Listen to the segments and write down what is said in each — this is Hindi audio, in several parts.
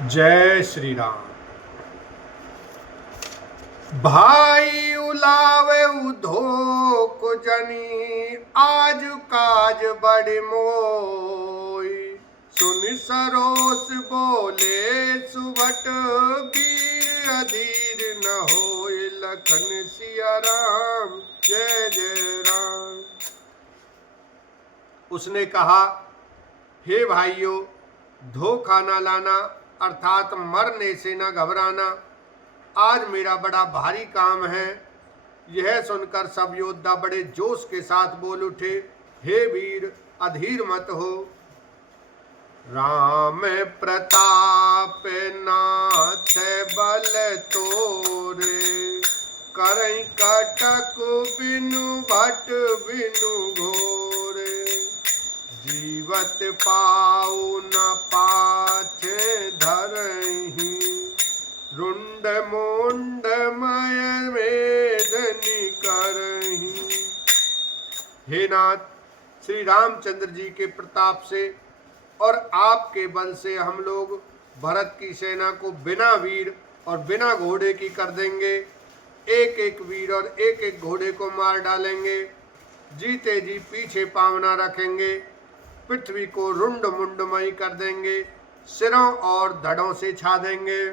जय श्री राम। भाई उलावे उधोक जनी, आज काज बड़ मोई। सुन सरोस बोले सुभट, वीर अधीर न होय। लखन सिया राम जय जय राम। उसने कहा, हे भाइयों, धोखा न लाना अर्थात मरने से न घबराना। आज मेरा बड़ा भारी काम है। यह सुनकर सब योद्धा बड़े जोश के साथ बोल उठे, हे वीर अधीर मत हो। राम प्रताप नाथ बल तोरे, करई कटक बिनु भट बिनु घोरे। जीवत पाऊ न पाछ धरही, रुंड मुंड मय वेदनी करही। हे नाथ, श्री रामचंद्र जी के प्रताप से और आपके बल से हम लोग भरत की सेना को बिना वीर और बिना घोड़े की कर देंगे। एक एक वीर और एक एक घोड़े को मार डालेंगे। जीते जी पीछे पाँव न रखेंगे। पृथ्वी को रुंड मुंडमयी कर देंगे। सिरों और धड़ों से छा देंगे।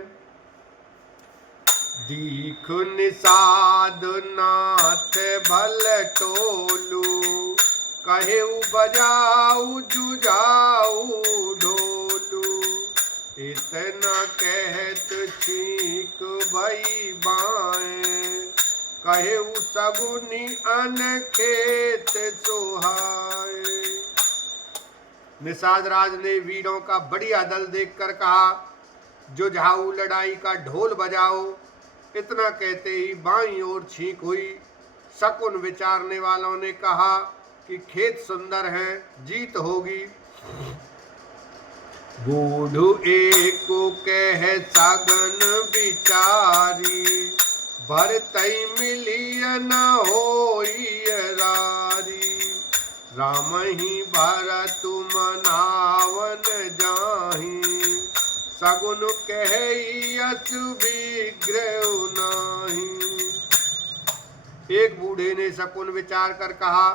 दीख निषाद नाथ भल टोलू, कहेऊ बजाऊ जुजाऊ ढोलू। इतना कहत छीक भई बाएं, कहेऊ सगुनी अन खेत सोहाए। निषाद राज ने वीरों का बढ़िया दल देखकर कहा, जुझाऊ लड़ाई का ढोल बजाओ। इतना कहते ही बाईं ओर छींक हुई। शकुन विचारने वालों ने कहा कि खेत सुंदर है, जीत होगी। बूढ़ू एक कह सगन बिचारी, भरतई मिलिय न होई रारी। राम ही भरत मनावन जाही, सगुन कही असु विग्रह नाही। एक बूढ़े ने शकुन विचार कर कहा,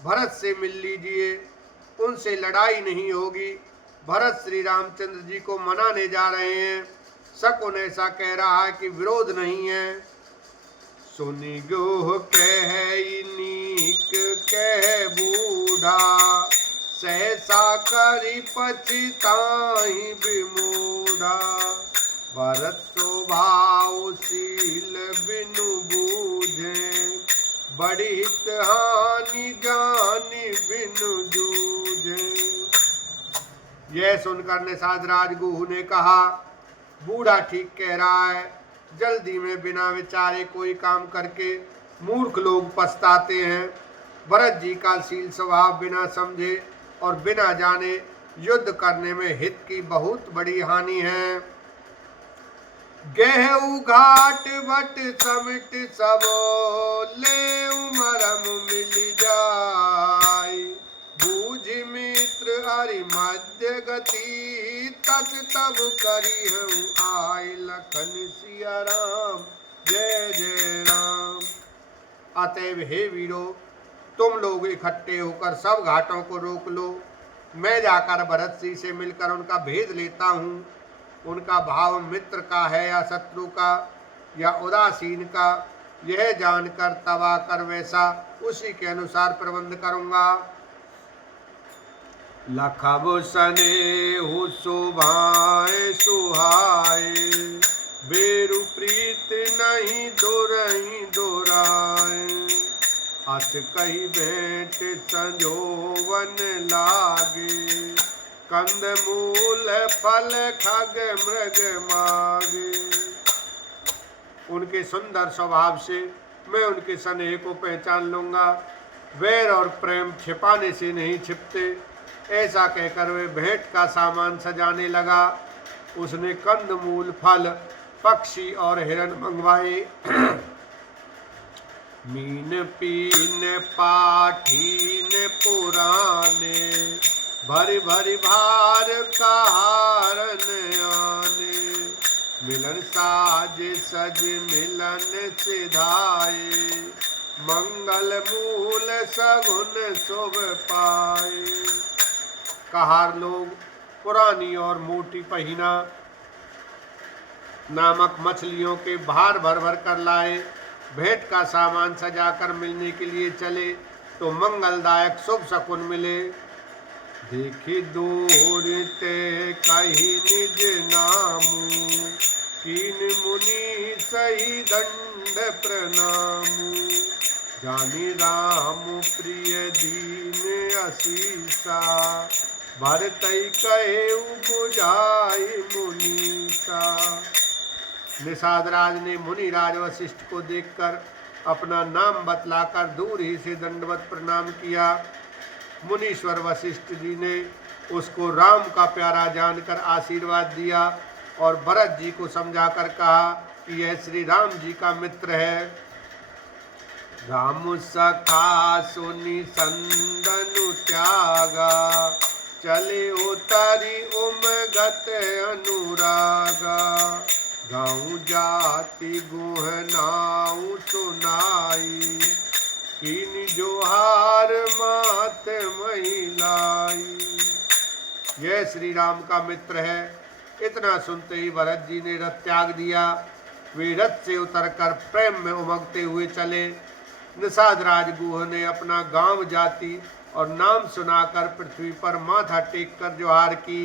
भरत से मिल लीजिए, उनसे लड़ाई नहीं होगी। भरत श्री रामचंद्र जी को मनाने जा रहे हैं। शकुन ऐसा कह रहा है कि विरोध नहीं है। सुनि गोह कह नीक कह बूढ़ा, सहसा करी पछताहि विमूढ़ा। भरत स्वभावशील बिनु बूझे, बड़ी हित हानि जानि बिनु जूझे। यह सुनकर निषाद राजगुह ने कहा, बूढ़ा ठीक कह रहा है। जल्दी में बिना विचारे कोई काम करके मूर्ख लोग पछताते हैं। भरत जी का शील स्वभाव बिना समझे और बिना जाने युद्ध करने में हित की बहुत बड़ी हानि है। गेहूं घाट बट समिट सब, ले मरम मिल जाय। बूझ मित्र हरि मध्य गति, तस तब करी हूँ आय। लखन सिया राम जय जय राम। अतएव हे वीरों, तुम लोग इकट्ठे होकर सब घाटों को रोक लो। मैं जाकर भरत जी से मिलकर उनका भेद लेता हूँ। उनका भाव मित्र का है या शत्रु का या उदासीन का, यह जानकर तब आकर वैसा उसी के अनुसार प्रबंध करूँगा। लखब सनेहु शोभाए सुहाए, बेरु प्रीत नहीं दोरही दोराए। अस कही भेंट संजोवन लागे, कंद मूल फल खग मृग मागे। उनके सुंदर स्वभाव से मैं उनके स्नेह को पहचान लूंगा। वैर और प्रेम छिपाने से नहीं छिपते। ऐसा कहकर वे भेंट का सामान सजाने लगा। उसने कंदमूल फल, पक्षी और हिरण मंगवाए। मीन पीन पाठीन पुराने, भरी भरी भार कहारन आने। मिलन साज सज मिलन सिधाए, मंगल मूल सगुन शुभ पाए। कहार लोग पुरानी और मोटी पहिना नामक मछलियों के भार भर भर कर लाए। भेंट का सामान सजाकर मिलने के लिए चले तो मंगलदायक शुभ शकुन मिले। देखी दूर ते कही निज नामू, कीन मुनि सही दंड प्रणामू। जानी राम प्रिय दीन असीसा, भरतई कहे बुझाई मुनीसा। निषादराज ने मुनिराज वशिष्ठ को देखकर अपना नाम बतलाकर दूर ही से दंडवत प्रणाम किया। मुनीश्वर वशिष्ठ जी ने उसको राम का प्यारा जानकर आशीर्वाद दिया और भरत जी को समझाकर कहा कि यह श्री राम जी का मित्र है। राम सखा सुनि संदनु त्यागा, चले उतारी उमगत अनुरागा। गाँव जाति गुहनाऊ सुनाई, कीन जोहार मात महिलाई। यह श्री राम का मित्र है। इतना सुनते ही भरत जी ने रथ त्याग दिया। वे रथ से उतरकर प्रेम में उमगते हुए चले। निषाद राजगुह ने अपना गांव जाति और नाम सुनाकर पृथ्वी पर माथा टेक कर जोहार की।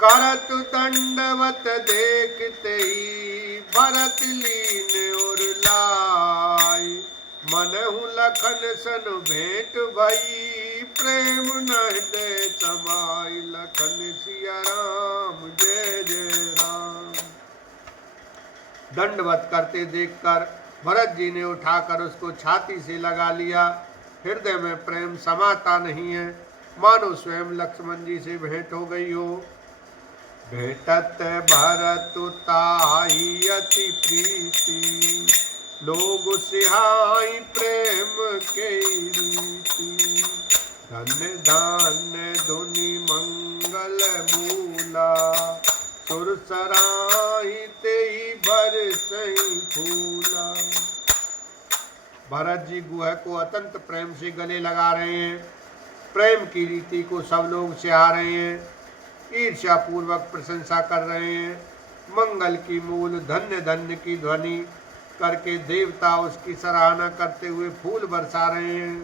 करत दंडवत देखते ही भरत लीन और लाई। मनहु लखन सन भेंट भई, प्रेम न हृदय समाई। लखन सिया राम जय जय राम। दंडवत करते देखकर भरत जी ने उठाकर उसको छाती से लगा लिया। हृदय में प्रेम समाता नहीं है, मानो स्वयं लक्ष्मण जी से भेंट हो गई हो। भेटत भरत ताहि अति प्रीति, लोग सिहाई प्रेम के रीति। धन्य धन्य धुनि मंगल मूला, सुर सराहि तेहि बरसई फूला। भरत जी गुह को अत्यंत प्रेम से गले लगा रहे हैं। प्रेम की रीति को सब लोग सिहा रहे हैं, ईर्ष्या पूर्वक प्रशंसा कर रहे हैं। मंगल की मूल धन्य धन्य की ध्वनि करके देवता उसकी सराहना करते हुए फूल बरसा रहे हैं।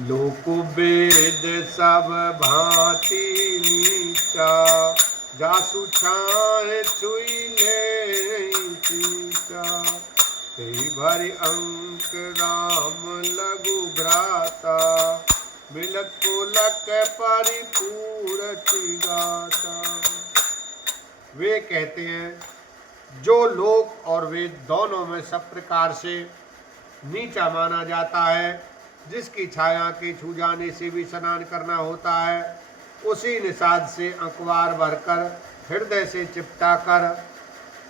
लोक वेद सब भांति नीचा, जासु छाए छुई ले सीचा। तेहि भरि अंक राम लघु भ्राता, मिलत पुलक परिपूरति गाता। वे कहते हैं जो लोक और वेद दोनों में सब प्रकार से नीचा माना जाता है, जिसकी छाया के छू जाने से भी स्नान करना होता है, उसी निषाद से अखबार भरकर हृदय से चिपटा कर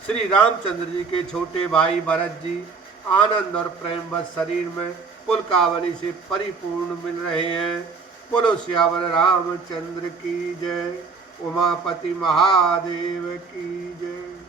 श्री रामचंद्र जी के छोटे भाई भरत जी आनंद और प्रेम बस शरीर में पुलकावली से परिपूर्ण मिल रहे हैं। बोलो सियावर रामचंद्र की जय, उमापति महादेव की जय।